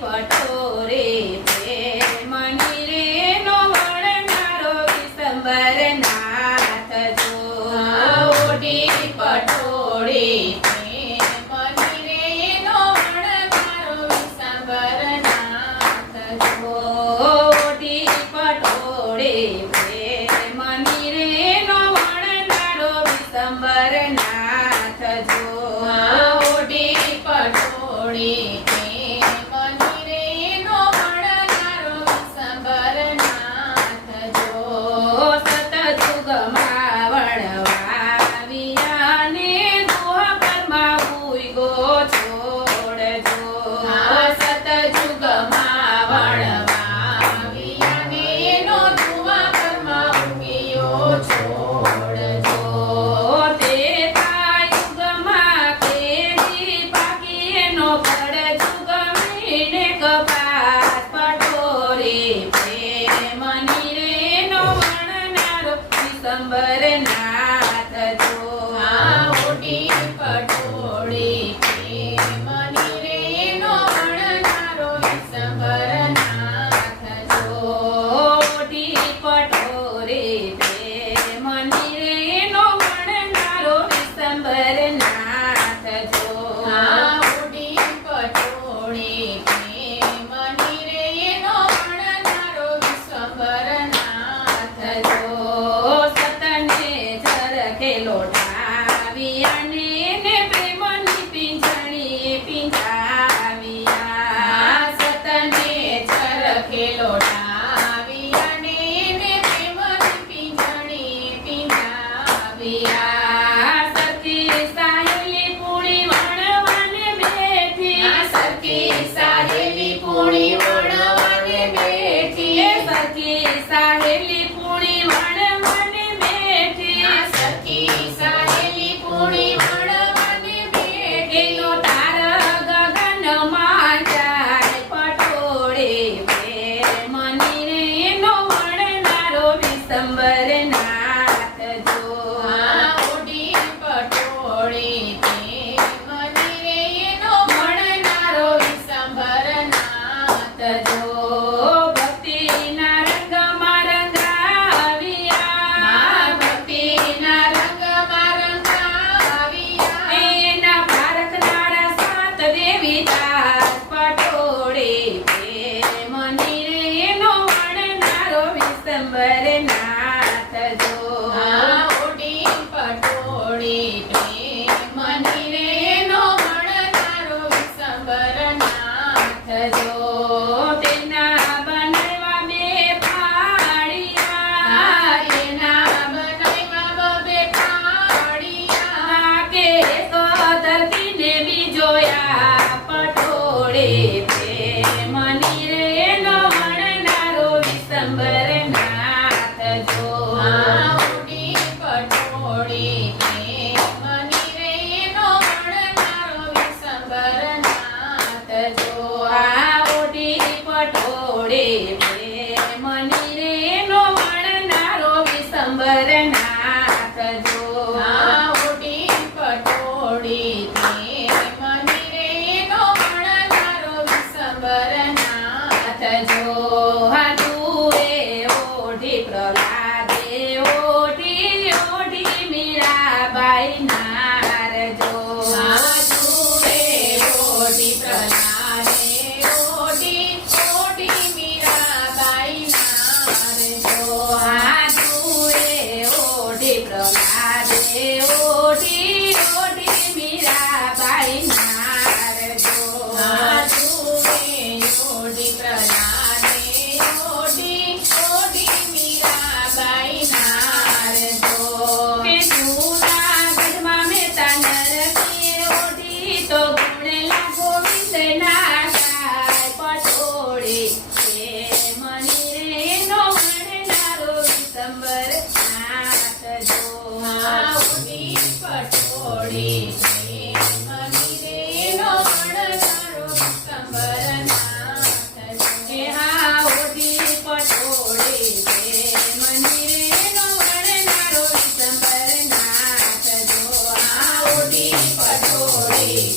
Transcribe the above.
પટોરે સંબરનાથ Y કરજો હાતુએ ઓઢી પ્રહલાદે ઓઢી ઓઢી મીરાબાઈ ના